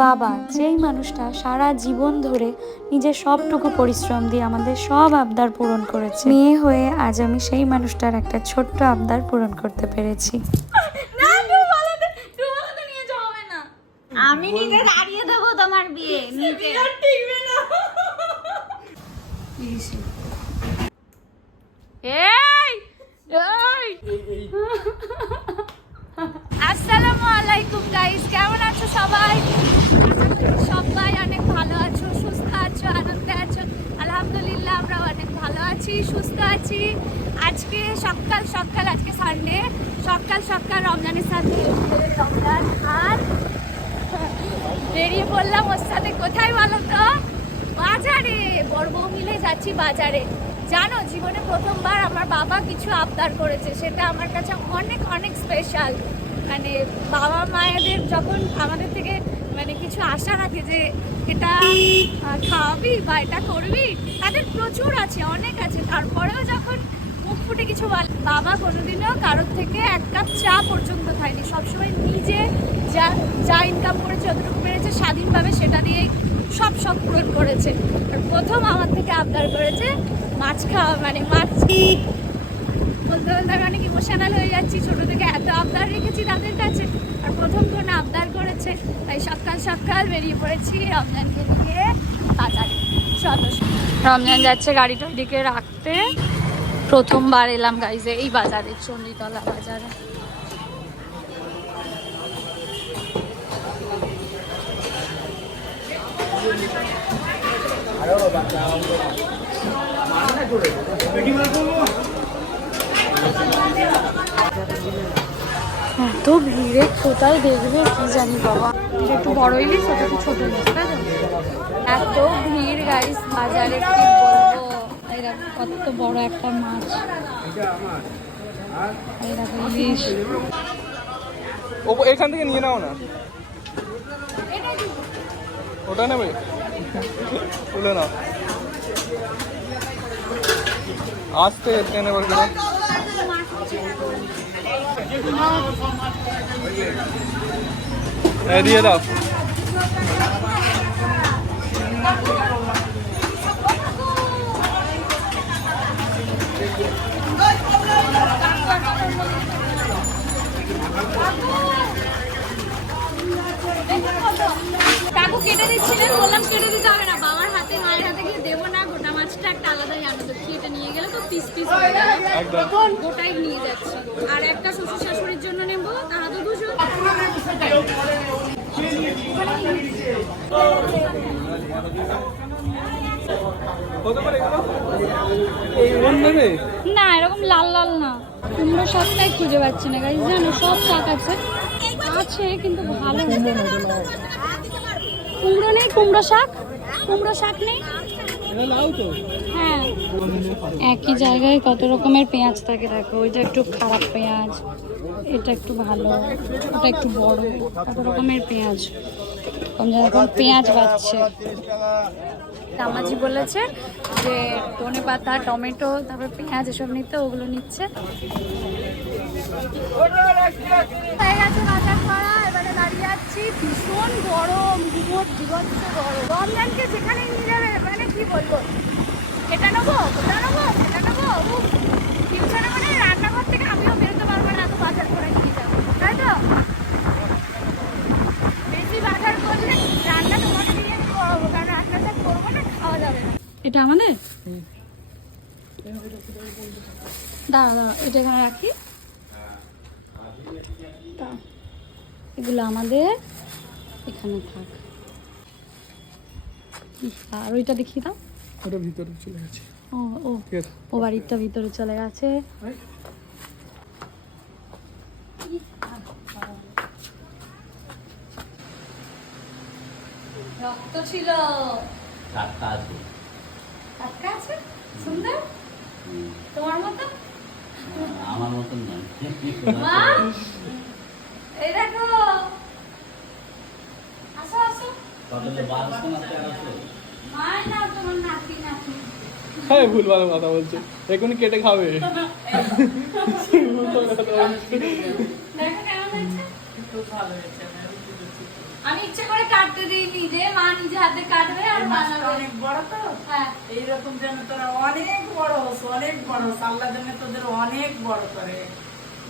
বাবা যেই মানুষটা সারা জীবন ধরে নিজের সবটুকু পরিশ্রম দিয়ে আমাদের সব আবদার পূরণ করেছে। মেয়ে হয়ে আজ আমি সেই মানুষটার একটা ছোট্ট আবদার পূরণ করতে পেরেছি। আমি নিজে দাঁড়িয়ে দেবো তোমার বিয়ে নিজে। এই এই। আসসালামু আলাইকুম গাইস কেমন আছো সবাই? সবাই অনেক ভালো আছো, সুস্থ আছো, আনন্দে আছো। আলহামদুলিল্লাহ আমরা অনেক ভালো আছি, সুস্থ আছি। আজকে সকাল সকাল, আজকে সানডে সকাল সকাল রমজানের সাথে রমজান, আর বেরিয়ে পড়লাম ওর সাথে। কোথায় বলো তো? বাজারে। বড় বউ মিলে যাচ্ছি বাজারে। জানো, জীবনে প্রথমবার আমার বাবা কিছু আবদার করেছে, সেটা আমার কাছে অনেক অনেক স্পেশাল মানে বাবা মায়েদের যখন আমাদের থেকে মানে কিছু আশা রাখে যে এটা খাওয়াবি বা এটা করবি, তাদের প্রচুর আছে, অনেক আছে। তারপরেও যখন মুখ ফুটে কিছু বাবা কোনোদিনও কারোর থেকে এক কাপ চা পর্যন্ত খায়নি। সবসময় নিজে যা যা ইনকাম করেছে, যতটুকু পেরেছে, স্বাধীনভাবে সেটা দিয়েই সব সব পূরণ করেছে। প্রথম আমার থেকে আবদার করেছে মাছ খাওয়া মানে মাছ বলতে আমি অনেক ইমোশনাল হয়ে যাচ্ছি। ছোটো থেকে এত আবদার রেখেছি তাদের কাছে। আর প্রথম কোন আবদার করেছে। তাই সকাল সকাল বেরিয়ে পড়েছি রমজানকে নিয়ে বাজারে। চলো। রমজান যাচ্ছে গাড়িটা ওইদিকে রাখতে। প্রথমবার এলাম গাইজে এই বাজারে, চণ্ডীতলা বাজারে। এত ভিড়ে কোথায় দেখবে কি জানি বাবা। একটু বড় ইলিশ, ওটা ছোট এত ভিড় গাইস বাজারে কি বলব? এই কত বড় একটা মাছ। ও এখান থেকে নিয়ে নাও না। ওটা নেবে? তুলে নাও। আসতে দিলাম হ্যাঁ দিয়ে দাও কাকু কেটে দিচ্ছিলেন, বললাম কেটে দিতে হবে না, বাবার হাতে, মায়ের হাতে গিয়ে দেবো না। একটা আলাদাই আনন্দ নিয়ে গেলে তো পিস পিস হয়ে যাবে গোটাই নিয়ে যাচ্ছি। আর একটা শ্বশুর শাশুড়ির জন্য নেব তারা তো দুজন। না এরকম লাল লাল না। কুমড়ো শাকটাই খুঁজে পাচ্ছি না গাইজ জানো সব শাক আছে। আছে কিন্তু ভালো কুমড়ো নেই কুমড়ো শাক। কুমড়ো শাক নেই। হ্যাঁ। একই জায়গায় কত রকমের পেঁয়াজ থাকে দেখো ওইটা একটু খারাপ পেঁয়াজ এটা একটু ভালো ওটা একটু বড় কত রকমের পেঁয়াজ। কম এখন পেঁয়াজ বাচ্ছে দামাজি বলেছে যে ধনে পাতা টমেটো তারপর পেঁয়াজ এসব নিতে ওগুলো নিচ্ছে। এবারে দাঁড়িয়ে আছি। ভীষণ গরম বিভৎ বিভৎস গরম। রমজানকে যেখানেই নিয়ে যাবে মানে কি বলব? এটা নেব? ওটা নেব? এটা নেব? উফ, ফিউচারে মানে রান্নাঘর থেকে আমিও বেরোতে পারব না এত বাজার করে নিয়ে যাব। তাই তো? বেশি বাজার করলে রান্না তোমাকে দিয়ে আমি করাবো কারণ রান্নাটা করব না খাওয়া যাবে না। এটা আমাদের? দাঁড়া দাঁড়া এটা এখানে রাখি। এগুলো আমাদের। এখানে থাক। আর ওইটা দেখিয়ে দাও। ওটা ভিতরে চলে গেছে। ও ও ও বাড়িটা ভিতরে চলে গেছে। রক্ত ছিল। টাটকা আছে। টাটকা আছে? সুন্দর? তোমার মতো? আমার মতন নয়। মা! এই দেখো। আসো আসো। তাহলে বারোশো না তেরোশো? তোমার হ্যাঁ ভুল ভালো কথা বলছে। এখনই কেটে খাবে। আমি ইচ্ছে করে কাটতে দে মা নিজে হাতে কাটবে আর বানাবে অনেক বড় তো হ্যাঁ এইরকম যেন তোরা অনেক বড় হোস অনেক বড় হোস আল্লাহ তোদের অনেক বড় করে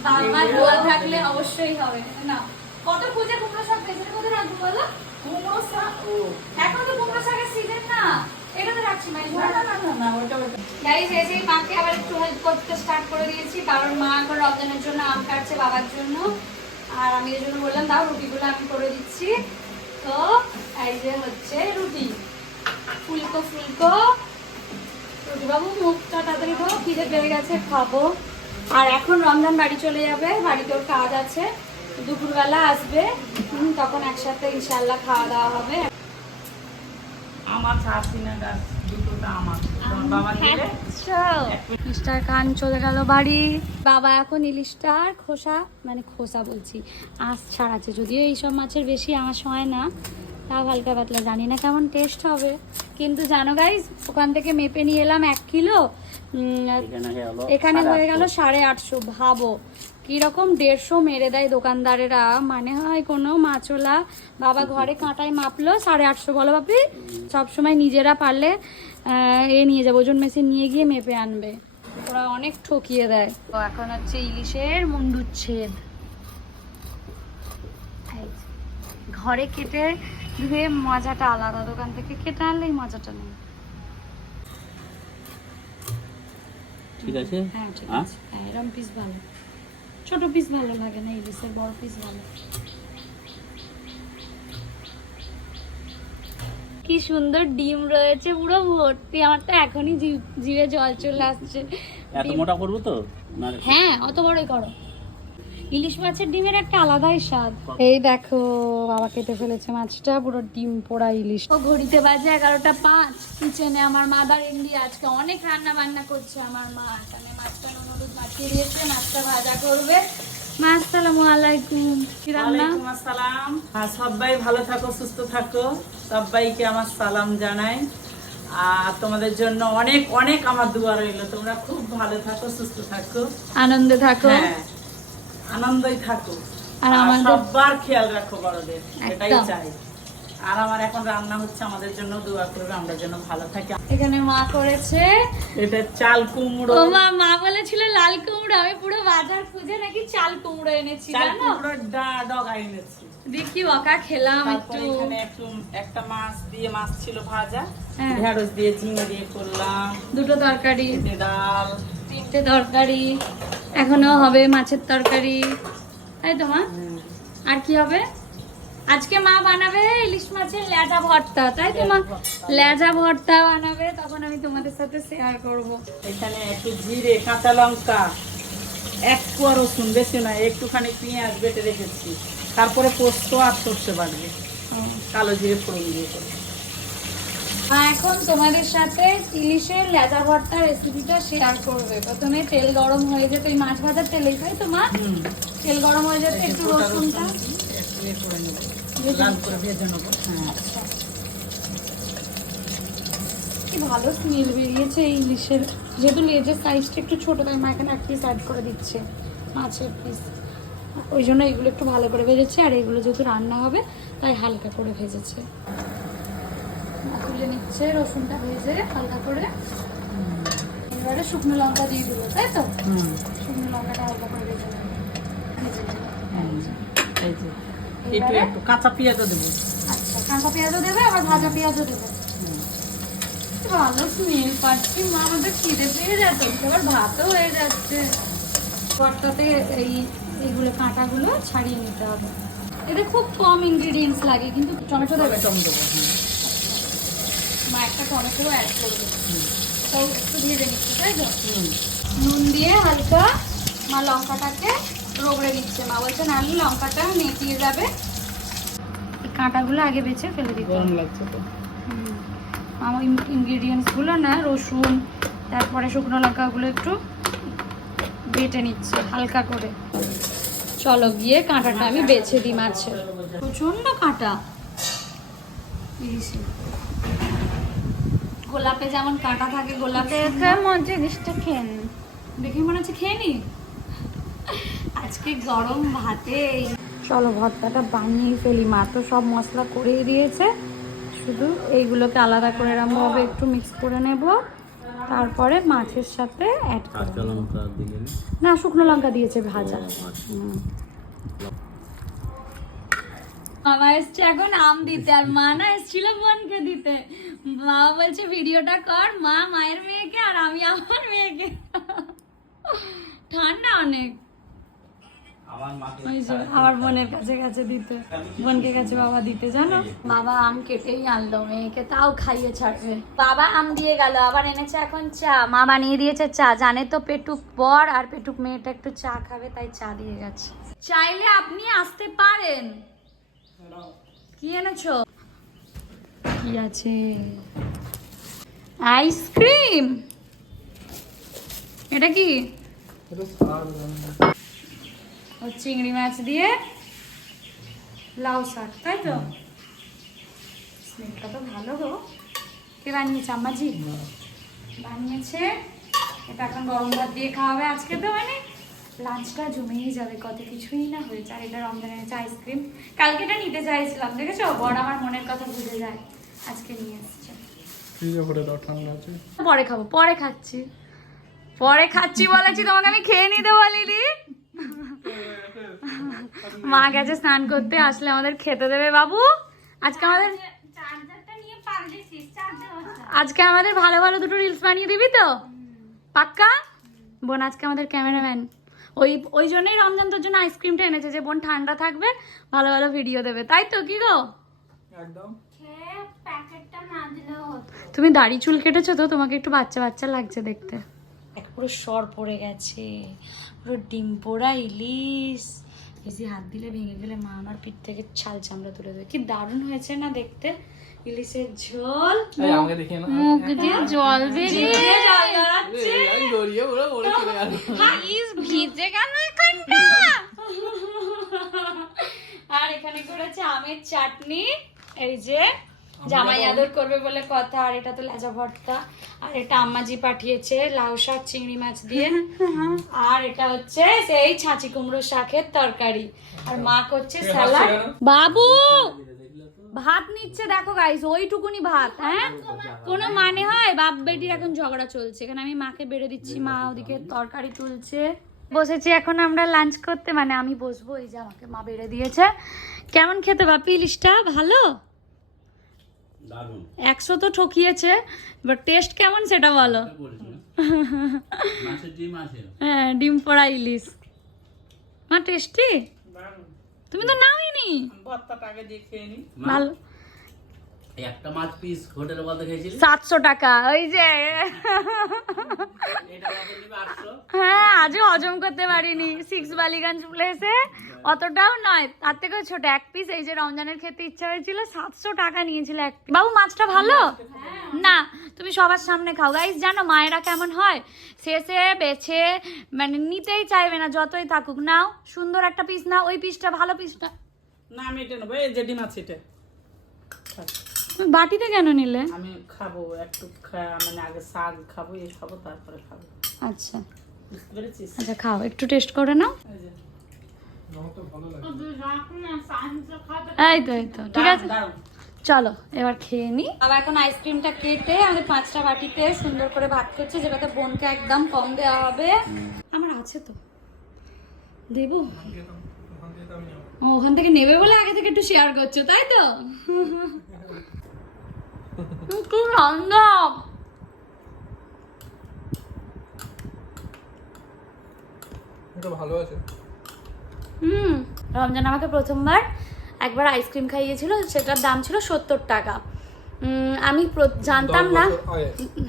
বাবার দোয়া থাকলে অবশ্যই হবে না? কত খুঁজে কুমড়ো শাক পেছনে কোথায় রাখব বলো? কুমড়ো শাক ও এখন তো কুমড়ো শাকের সিজন না। এটাতে রাখছি মাই না না না না না ওটা ওটা গাইস এসে মাকে আবার একটু হেল্প করতে স্টার্ট করে দিয়েছি। কারণ মা এখন রমজানের জন্য আম কাটছে বাবার জন্য। আর আমি এই জন্য বললাম দাও রুটিগুলো আমি করে দিচ্ছি। তো এই যে হচ্ছে রুটি। ফুলকো ফুলকো। বাবু মুখটা তাড়াতাড়ি খাও খিদে পেয়ে গেছে খাব। আর এখন রমজান বাড়ি চলে যাবে। বাড়িতে ওর কাজ আছে। দুপুরবেলা আসবে তখন একসাথে ইনশাল্লাহ খাওয়া দাওয়া হবে। আমার গাছ দুটোটা আমার। ইলিশটার কান চলে গেল বাড়ি। বাবা এখন ইলিশটার খোসা মানে খোসা বলছি আঁশ ছাড়াচ্ছে। যদিও এইসব মাছের বেশি আঁশ হয় না তাও হালকা পাতলা জানি না কেমন টেস্ট হবে। কিন্তু জানো গাইজ ওখান থেকে মেপে নিয়ে এলাম এক কিলো। এখানে হয়ে গেল সাড়ে আটশো ভাবো। কীরকম দেড়শো মেরে দেয় দোকানদারেরা? মানে হয় কোনো মাছওলা বাবা ঘরে কাঁটায় মাপলো সাড়ে আটশো বলো বাপি সবসময় নিজেরা পারলে এ নিয়ে যাব ওজন মেশিন নিয়ে গিয়ে মেপে আনবে। ওরা অনেক ঠকিয়ে দেয়। তো এখন হচ্ছে ইলিশের মুন্ডুচ্ছেদ ঘরে কেটে ধুয়ে মজাটা আলাদা দোকান থেকে কেটে আনলেই মজাটা নেই। ঠিক আছে? হ্যাঁ ঠিক? আছে। হ্যাঁ এরম পিস ভালো। ছোট পিস ভালো লাগে না ইলিশের বড় পিস ভালো। কি সুন্দর ডিম রয়েছে পুরো ভর্তি। আমার তো এখনই জিভ- জল চলে আসছে। এত মোটা করব তো? হ্যাঁ অত বড়ই করো। ইলিশ মাছের ডিমের একটা আলাদাই স্বাদ। এই দেখো বাবা কেটে ফেলেছে মাছটা পুরো ডিম পোড়া ইলিশ। ও ঘড়িতে বাজে এগারোটা পাঁচ। কিচেনে আমার মাদার ইন্ডিয়া আজকে অনেক রান্না বান্না করছে আমার মা। এখানে মাছটা নুনুরুদ মাখিয়ে মাছটা ভাজা করবে। আসসালামু আলাইকুম। রান্না? আসসালাম। আর সবাই ভালো থাকো সুস্থ থাকো। সবাইকে আমার সালাম জানাই। আর তোমাদের জন্য অনেক অনেক আমার দোয়া রইল। তোমরা খুব ভালো থাকো সুস্থ থাকো। আনন্দে থাকো। হ্যাঁ আনন্দই থাকো। আর সবার খেয়াল রাখো বড়দের এটাই চাই। আর আমার এখন রান্না হচ্ছে আমাদের জন্য দোয়া করবে আমরা যেন ভালো থাকি। এখানে মা করেছে এটা চাল কুমড়ো। ও মা মা বলেছিল লাল কুমড়ো আমি পুরো বাজার খুঁজে নাকি চাল কুমড়ো এনেছি চাল কুমড়োর ডগা এনেছি। দেখি ওকা খেলাম একটু। এখানে একটু একটা মাছ দিয়ে মাছ ছিল ভাজা। হ্যাঁ। ঢেঁড়স দিয়ে ঝিঙে দিয়ে করলাম। দুটো তরকারি। ডাল। তিনটে তরকারি। এখনও হবে মাছের তরকারি। তাই তো মা। আর কি হবে? আজকে মা বানাবে ইলিশ মাছের লেজা ভর্তা তাই তো মা? লেজা ভর্তা বানাবে তখন আমি তোমাদের সাথে শেয়ার করব। এখানে একটু জিরে কাঁচা লঙ্কা এক কোয়া রসুন বেশি না একটুখানি পেঁয়াজ বেটে রেখেছি। তারপরে পোস্ত আর সর্ষে বাটবে। কালো জিরে ফোড়ন দিয়ে এখন তোমাদের সাথে ইলিশের লেজা ভর্তা রেসিপিটা শেয়ার করবে। প্রথমে তেল গরম হয়ে যেত এই মাছ ভাজার তেলেই তাই তো মা? তেল গরম হয়ে যেতে একটু রসুনটা ইয়ে করে নেব। লাল করে ভেজে নেব। হ্যাঁ। কি ভালো স্মেল বেরিয়েছে এই ইলিশের। যেহেতু লেজের সাইজটা একটু ছোট তাই মা এখানে এক পিস অ্যাড করে দিচ্ছে মাছের পিস ওই জন্য এগুলো একটু ভালো করে ভেজেছে আর এগুলো যেহেতু রান্না হবে তাই হালকা করে ভেজেছে। তুলে নিচ্ছে রসুনটা ভেজে হালকা করে। এবারে শুকনো লঙ্কা দিয়ে দিল তাই তো? হুম। শুকনো লঙ্কাটা হালকা করে ভেজে নেবে। ভেজে নেবে। একটু একটু কাঁচা পেঁয়াজও দেবো। আচ্ছা কাঁচা পেঁয়াজও দেবে আবার ভাজা পেঁয়াজও দেবে। ভালো স্মেল পাচ্ছি মা আমাদের খিদে পেয়ে যাচ্ছে এবার ভাতও হয়ে যাচ্ছে। ভর্তাতে এই এইগুলো কাঁটাগুলো ছাড়িয়ে নিতে হবে। এতে খুব কম ইনগ্রিডিয়েন্টস লাগে কিন্তু টমেটো দেবে। টমেটো মা একটা টমেটো অ্যাড করবে একটু ভেজে নিচ্ছে তাই তো? নুন দিয়ে হালকা মা লঙ্কাটাকে রগড়ে নিচ্ছে মা। বলছে নাহলে লঙ্কাটা নেতিয়ে যাবে। এই কাঁটাগুলো আগে বেছে ফেলে দিতে গরম লাগছে তো। হুম। আমার ইনগ্রিডিয়েন্টসগুলো না রসুন তারপরে শুকনো লঙ্কাগুলো একটু বেটে নিচ্ছে হালকা করে। চলো গিয়ে কাঁটাটা আমি বেছে দিই মাছের। প্রচণ্ড কাঁটা। গোলাপে যেমন কাঁটা থাকে গোলাপে জিনিসটা খেন দেখে মনে হচ্ছে খেয়ে নি? আজকে গরম ভাতে চলো ভর্তাটা বানিয়ে ফেলি। মা তো সব মশলা করেই দিয়েছে। শুধু এইগুলোকে আলাদা করে এরমভাবে একটু মিক্স করে নেব। তারপরে মাছের সাথে অ্যাড করে কাঁচা লঙ্কা দিলে না? শুকনো লঙ্কা দিয়েছে ভাজা। মামা এসছে এখন আম দিতে আর মা না এসেছিল বোনকে দিতে। বাবা বলছে ভিডিওটা কর মা মায়ের মেয়েকে আর আমি আমার মেয়েকে। ঠান্ডা অনেক। আমার বোনের কাছে কাছে দিতে। বোনকে কাছে বাবা দিতে জানো? বাবা আম কেটেই আনলো মেয়েকে তাও খাইয়ে ছাড়বে। বাবা আম দিয়ে গেল আবার এনেছে এখন চা। মা বানিয়ে দিয়েছে চা। জানে তো পেটুক বর আর পেটুক মেয়েটা একটু চা খাবে তাই চা দিয়ে গেছে। চাইলে আপনি আসতে পারেন। কি এনেছো? কি আছে? আইসক্রিম। এটা কি? এটা সার জানি ও চিংড়ি মাছ দিয়ে লাউ শাক তাই তো? স্মেলটা তো ভালো গো। কে বানিয়েছে আম্মাজি? বানিয়েছে। এটা এখন গরম ভাত দিয়ে খাওয়াবে আজকে তো মানে লাঞ্চটা জমেই যাবে কত কিছুই না হয়েছে। আর এটা রমজানের হচ্ছে আইসক্রিম। কালকে এটা নিতে চাইছিলাম দেখেছ? বড় আমার মনের কথা বুঝে যায়। আজকে নিয়ে এসছে আছে? পরে খাব পরে খাচ্ছি। পরে খাচ্ছি বলেছি তোমাকে আমি খেয়ে নিতে বলিনি। মা গেছে স্নান করতে আসলে আমাদের খেতে দেবে বাবু। আজকে আমাদের আজকে আমাদের ভালো ভালো দুটো রিলস বানিয়ে দিবি তো? পাক্কা? বোন আজকে আমাদের ক্যামেরাম্যান ওই ওই জন্যই রমজান তোর জন্য আইসক্রিমটা এনেছে যে বোন ঠান্ডা থাকবে ভালো ভালো ভিডিও দেবে। তাই তো কি গো? একদম। তুমি দাড়ি চুল কেটেছো তো তোমাকে একটু বাচ্চা বাচ্চা লাগছে দেখতে। পুরো সর পড়ে গেছে পুরো ডিম পোড়া ইলিশ। বেশি হাত দিলে ভেঙে গেলে মা আমার পিঠ থেকে ছাল চামড়া তুলে দেবে। কি দারুণ হয়েছে না দেখতে? ইলিশের ঝোল। মুখ দিয়ে জল বেরিয়ে ভিজে আর এখানে করেছে আমের চাটনি। এই যে জামাই আদর করবে বলে কথা আর এটা তো লেজা ভর্তা। আর এটা আম্মাজি পাঠিয়েছে লাউ শাক চিংড়ি মাছ দিয়ে। আর এটা হচ্ছে সেই ছাঁচি কুমড়ো শাকের তরকারি। আর মা করছে স্যালাড। বাবু! ভাত নিচ্ছে দেখো গাইস ওইটুকুনি ভাত হ্যাঁ? কোনো মানে হয়? বাপ বেটির এখন ঝগড়া চলছে। এখানে আমি মাকে বেড়ে দিচ্ছি মা ওদিকে তরকারি তুলছে। বসেছি এখন আমরা লাঞ্চ করতে মানে আমি বসবো এই যে আমাকে মা বেড়ে দিয়েছে। কেমন খেতে বাপি ইলিশটা? ভালো? একশো তো ঠকিয়েছে বাট টেস্ট কেমন সেটা বলো? হ্যাঁ ডিম পোড়া ইলিশ। মা টেস্টি তুমি তো খেয়ে নি। ভালো। একটা মাছ পিস হোটেলে কত খেয়েছিলি? সাতশো টাকা ওই যে। হ্যাঁ আজও হজম করতে পারিনি। সিক্স বালিগঞ্জ প্লেসে অতটাও নয়। তার থেকেও ছোট। এক পিস এই যে রমজানের খেতে ইচ্ছা হয়েছিল সাতশো টাকা নিয়েছিল এক। বাবু মাছটা ভালো? না তুমি সবার সামনে খাও। গাইস জানো মায়েরা কেমন হয়? শেষে বেছে মানে নিতেই চাইবে না যতই থাকুক। নাও সুন্দর একটা পিস নাও। ওই পিসটা ভালো পিসটা না আমি এটা নেব। এই যে ডিম আছে এটা। বাটিতে কেন নিলে? আমি খাব একটু মানে আগে শাক খাব এই খাব তারপরে খাব। আচ্ছা। আচ্ছা খাও। একটু টেস্ট করে নাও। এই তো এই তো ঠিক আছে? চলো এবার খেয়ে নি। এখন আইসক্রিমটা কেটে আমাদের পাঁচটা বাটিতে সুন্দর করে করছে যেটাতে বোনকে একদম কম দেওয়া হবে। আমার আছে তো। দেবো? ওখান থেকে নেব। ও, ওখান থেকে নেবে বলে আগে থেকে একটু শেয়ার করছ তাই তো? রান্না? ভালো আছে। রমজান আমাকে প্রথমবার একবার আইসক্রিম খাইয়েছিল সেটার দাম ছিল সত্তর টাকা। আমি জানতাম না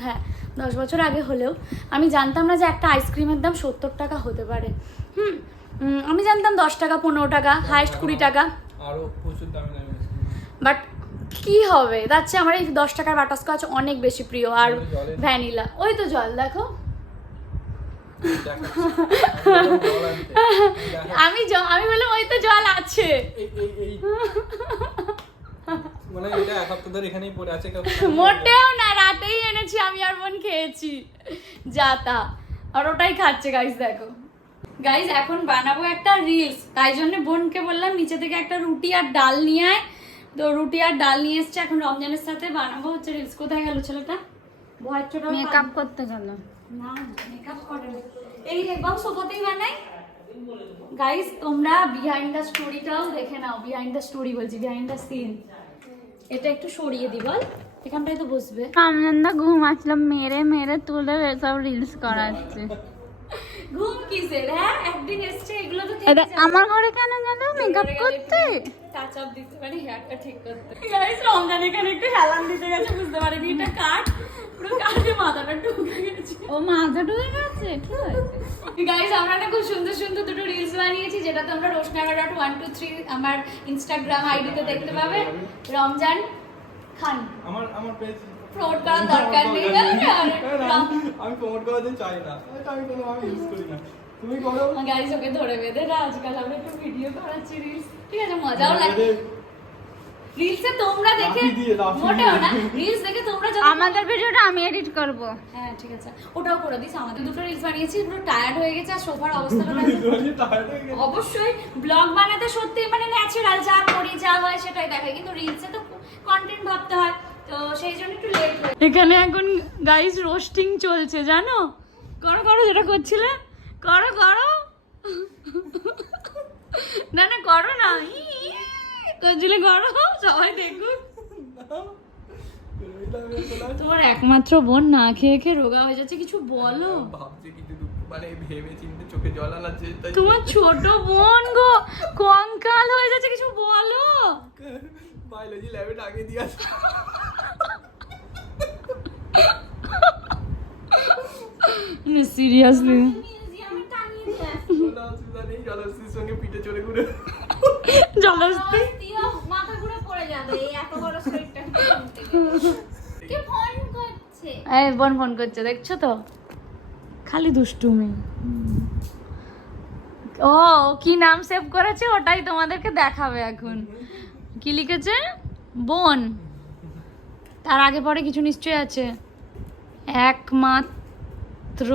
হ্যাঁ দশ বছর আগে হলেও আমি জানতাম না যে একটা আইসক্রিমের দাম সত্তর টাকা হতে পারে। হুম আমি জানতাম দশ টাকা পনেরো টাকা হাইস্ট কুড়ি টাকা। বাট কি হবে? তার চেয়ে আমার এই দশ টাকার বাটারস্কচ অনেক বেশি প্রিয় আর ভ্যানিলা। ওই তো জল দেখো। আমি আমি বললাম ওই তো জল আছে। মানে এটা এক সপ্তাহ ধরে এখানেই পড়ে আছে মোটেও না রাতেই এনেছি আমি আর বোন খেয়েছি। যা তা আর ওটাই খাচ্ছে গাইস দেখো। গাইস এখন বানাবো একটা রিলস তাই জন্য বোনকে বললাম নিচে থেকে একটা রুটি আর ডাল নিয়ে আয়। তো রুটি আর ডাল নিয়ে এসছে এখন রমজানের সাথে বানাবো। হচ্ছে রিলস কোথায় গেল ছেলেটা? মেকআপ করতে গেল। না মেকআপ করে না। এই একদম সোফাতেই বানাই। গাইস তোমরা বিহাইন্ড দ্য স্টোরিটাও দেখে নাও। বিহাইন্ড দ্য স্টোরি বলছি বিহাইন্ড দ্য সিন এটা একটু সরিয়ে দি বল। তো বসবে। ঘুম আসলাম মেরে মেরে তুলে সব রিলস করাচ্ছে। ঘুম কিসের হ্যাঁ? একদিন এসছে এগুলো তো এটা আমার ঘরে কেন গেল? মেকআপ করতে? টাচ আপ দিতে পারি হেয়ারটা ঠিক করতে। গাইস রমজান এখানে একটু হেলান দিতে গেছে বুঝতে পারিনি। এটা কাট পুরো কাটে মাথাটা ঢুকে গেছে ও মাথা ঢুকে গেছে? ঠিক আছে গাইস আমরা না খুব সুন্দর সুন্দর দুটো রিলস বানিয়েছি যেটা তোমরা Roshnara dot one two three আমার ইনস্টাগ্রাম আইডিতে দেখতে পাবে রমজান খান। আমার আমার পেজ প্রমোট করার দরকার নেই। আমি প্রমোট করাতে চাই না। এটা আমি কোনো আমি ইউজ করি না। তুমি করো। গাইস ওকে ধরে বেঁধে না আজকাল আমরা একটু ভিডিও করাচ্ছি রিলস ঠিক আছে মজাও লাগে রিলসে তোমরা দেখে মোটেও না রিলস দেখে তোমরা আমাদের ভিডিওটা আমি এডিট করব। হ্যাঁ ঠিক আছে। ওটাও করে দিস আমাদের দুটো রিলস বানিয়েছি পুরো টায়ার্ড হয়ে গেছে আর সোফার অবস্থাটা অবশ্যই ব্লগ বানাতে সত্যি মানে ন্যাচারাল যা করি যা হয় সেটাই দেখায় কিন্তু রিলসে তো কন্টেন্ট ভাবতে হয় তো সেই জন্য একটু লেট হয়ে এখানে এখন গাইস রোস্টিং চলছে জানো? করো করো যেটা করছিলে। করো করো। না না করো না। করো সবাই বললাম, তোমার একমাত্র বোন না খেয়ে খেয়ে রোগা হয়ে যাচ্ছে কিছু বলো? ভাবছি কিছু দুঃখ মানে ভেবে চিন্তে চোখে জল আনার তোমার ছোট বোন গো কঙ্কাল হয়ে যাচ্ছে কিছু বলো? বায়োলজি ল্যাবে আগে দিয়ে সিরিয়াসলি জলশ্রীর সঙ্গে পিঠে চড়ে ঘুরে। জলস্তি মাথা ঘুরে পড়ে যাবে এই এত বড় শরীরটা কে ফোন করছে? এই বোন ফোন করছে দেখছ তো? খালি দুষ্টুমি। ও কি নাম সেভ করেছে? ওটাই তোমাদেরকে দেখাবে এখন। কি লিখেছে? বোন। তার আগে পরে কিছু নিশ্চয় আছে। একমাত্র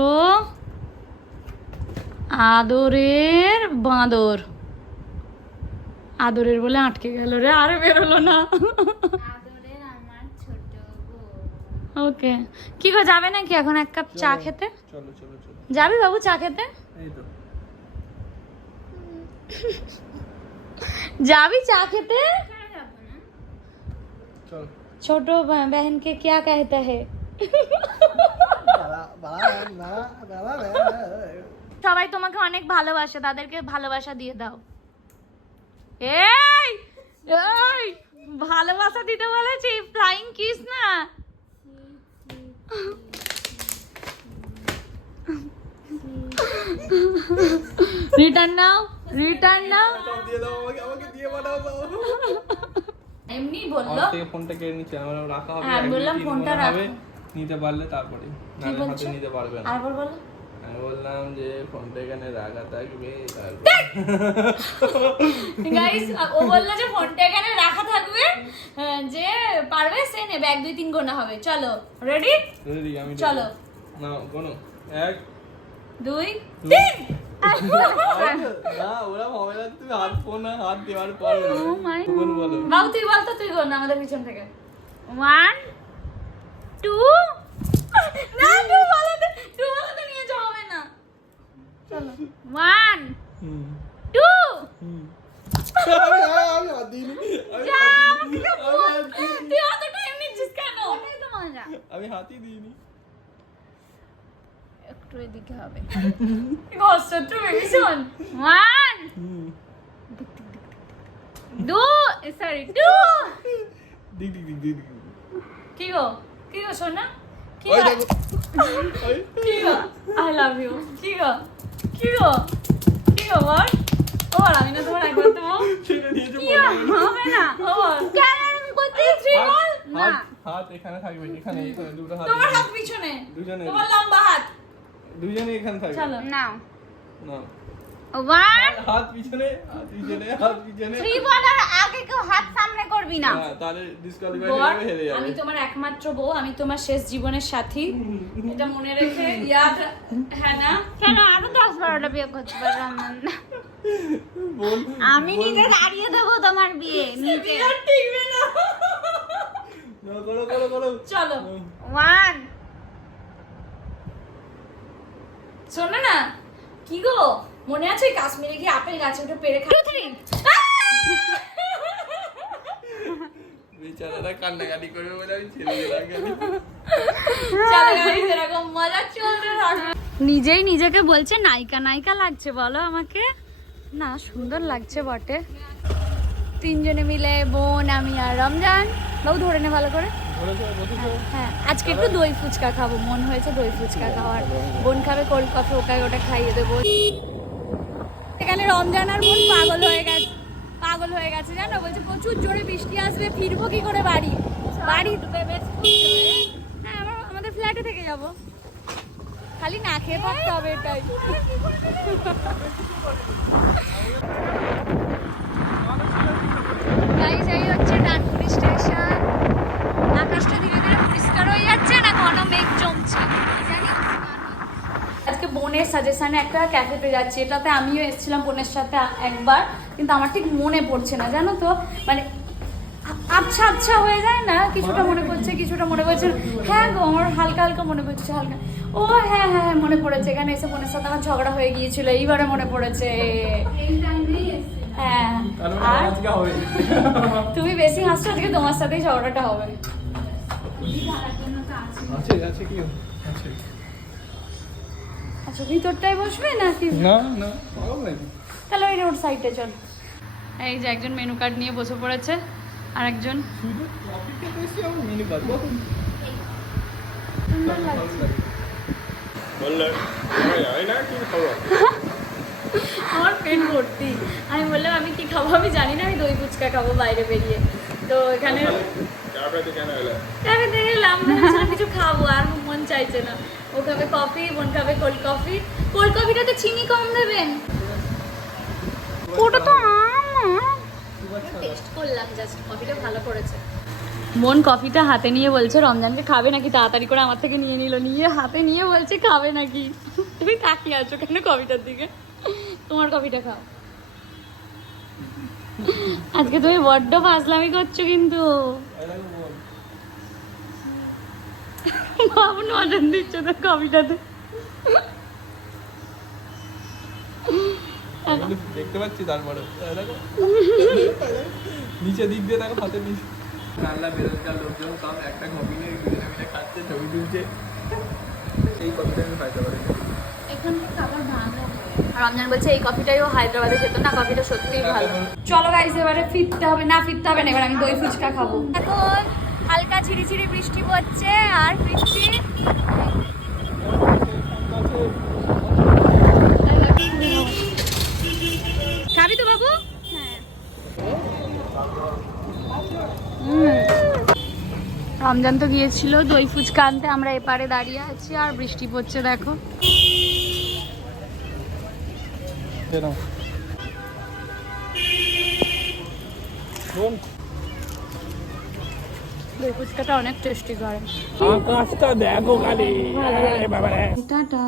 আদরের বাঁদর। আদরের বলে আটকে গেল রে আর বেরোলো না। ওকে। কি গো যাবে নাকি এখন এক কাপ চা খেতে? যাবি বাবু চা খেতে? যাবি চা খেতে? ছোট বহন কে কহতা হে? সবাই তোমাকে অনেক ভালোবাসে তাদেরকে ভালোবাসা দিয়ে দাও। এই এই ভালোবাসা দিতে বলেছি ফ্লাইং কিস না? রিটার্ন নাও রিটার্ন নাও এমনি বলল। থেকে ফোনটা কেড়ে নিচ্ছে আমার রাখা হবে হ্যাঁ, বললাম ফোনটা হবে, নিতে পারলে তারপরে নাহলে হাতে নিতে পারবে না। আরেকবার বলো। আমি বললাম যে ফোনটা এখানে রাখা থাকবে গাইস ও বলল যে ফোনটা এখানে রাখা থাকবে হ্যাঁ, যে পারবে সে নেবে এক দুই তিন গোনা হবে। চলো রেডি রেডি আমি চলো। না কোনো এক দুই দুই। না ওরা হবে না তুমি হাত ফোন হাত দেওয়ার পর কোন বলো। বাবু তুই বল তো তুই গোনা আমাদের পিছন থেকে। ওয়ান টু না তুই বলো তুই বলো নিয়ে না চলো। ওয়ান টু আমি হাত দিইনি। একটু এদিকে হবে। শত্রু ভীষণ ওয়ান দু সরি টু দিক দিক দিক দিক দিক। কি গো? কি গো সোনা? কি গো? কি গো? আই লাভ ইউ কি গো? কি গো? কি গো বল ও আমি না তোমার একবার তো কি হবে না? কেন না। হাত এখানে থাকবে এখানে এখানে দুটো হাত তোমার হাত পিছনে। দুজনে তোমার লম্বা হাত। দুজনে এখানে থাকবে। চলো। নাও। না ওয়ান হাত পিছনে হাত পিছনে হাত পিছনে। থ্রি বলার আগে কেউ হাত সামনে করবি না। হ্যাঁ, তাহলে ডিসকোয়ালিফাই হয়ে হেরে আমি তোমার একমাত্র বউ আমি তোমার শেষ জীবনের সাথী। এটা মনে রেখে ইয়াদ হ্যাঁ না কেন? আরও দশ বারোটা বিয়ে করতে পারলাম না আমি নিজে দাঁড়িয়ে দেবো তোমার বিয়ে নিজে। টিকবে না। না, করো করো করো। চলো। ওয়ান শোনো না কি গো? মনে আছে কাশ্মীরে গিয়ে আপেল গাছে উঠে পেরে খা বেচারারা কান্নাকাটি করবে বলে আমি ছেড়ে দিলাম মজা নিজেই নিজেকে বলছে নায়িকা নায়িকা লাগছে বলো আমাকে। না সুন্দর লাগছে বটে। তিনজনে মিলে বোন আমি আর রমজান। বাবু ধরে নে ভালো করে। হ্যাঁ আজকে একটু দই ফুচকা খাব মন হয়েছে দই ফুচকা খাওয়ার। বোন খাবে কোল্ড কফি ওকে ওটা খাইয়ে দেবো। এখানে রমজান আর বোন পাগল হয়ে গেছে। পাগল হয়ে গেছে, জানো? বলছে, প্রচুর জোরে বৃষ্টি আসবে, ফিরবো কি করে বাড়ি? বাড়ি হ্যাঁ আমাদের ফ্ল্যাটে থেকে যাব। খালি না খেয়ে থাকতে হবে এটাই। এই হচ্ছে ডানকুনি স্টেশন আকাশটা ধীরে ধীরে পরিষ্কার হয়ে যাচ্ছে, না ঘন মেঘ জমছে? বোনের সাজেশনে একটা ক্যাফেতে যাচ্ছি। এটাতে আমিও এসেছিলাম বোনের সাথে একবার কিন্তু আমার ঠিক মনে পড়ছে না জানো তো? মানে আচ্ছা আচ্ছা হয়ে যায় না? কিছুটা মনে পড়ছে কিছুটা মনে পড়ছে। হ্যাঁ গো আমার হালকা হালকা মনে পড়ছে হালকা। ও হ্যাঁ হ্যাঁ হ্যাঁ মনে পড়েছে। এখানে এসে বোনের সাথে আমার ঝগড়া হয়ে গিয়েছিল এইবারে মনে পড়েছে। হ্যাঁ। আর? তুমি বেশি হাসছো আজকে তোমার সাথেই ঝগড়াটা হবে। আছে আছে কি আছে। আচ্ছা ভিতরটাই বসবে নাকি? না না তাহলে ওই রোড সাইডে চল। এই যে একজন মেনু কার্ড নিয়ে বসে পড়েছে আর একজন আমার কাজ বললে জানি না কি খবর? আমার পেট ভর্তি। আমি বললাম আমি কি খাব? আমি জানি না আমি দই ফুচকা খাব বাইরে বেরিয়ে। তো এখানে ক্যাফেতে কেন কিছু খাব আর মন চাইছে না। ও খাবে কফি খাবে কোল্ড কফি কোল্ড কফিটাতে চিনি কম দেবেন। ওটা তো টেস্ট করলাম জাস্ট কফিটা ভালো করেছে। বোন কফিটা হাতে নিয়ে বলছে রমজানকে খাবে নাকি? তাড়াতাড়ি করে আমার থেকে নিয়ে নিল। নিয়ে হাতে নিয়ে বলছে খাবে নাকি? তুমি তাকিয়ে আছো কেন কফিটার দিকে? তোমার কফিটা খাও। আজকে তুমি বড্ড ফাজলামি করছ কিন্তু। বাবু দিচ্ছ তো কফিটাতে দেখতে পাচ্ছি তারপরে। নিচে দিক দিয়ে দেখো হাতে নিচে। বেরোজগার লোকজন সব একটা কপি নিয়ে দুজনে মিলে খাচ্ছে ছবি তুলছে। সেই কপিটা আমি খাইতে পারি রমজান বলছে এই কফিটাই ও হায়দ্রাবাদে খেত না কফিটা সত্যিই ভালো। চলো গাইজ এবারে ফিরতে হবে না ফিরতে হবে না এবার আমি দই ফুচকা খাব। এখন হালকা ঝিরিঝিরি বৃষ্টি পড়ছে আর বৃষ্টি। খাবি তো বাবু? রমজান তো গিয়েছিল, দই ফুচকা আনতে, আমরা এপারে দাঁড়িয়ে আছি আর বৃষ্টি পড়ছে, দেখো। দই ফুচকাটা অনেক টেস্টি করে। আকাশটা দেখো খালি। টাটা।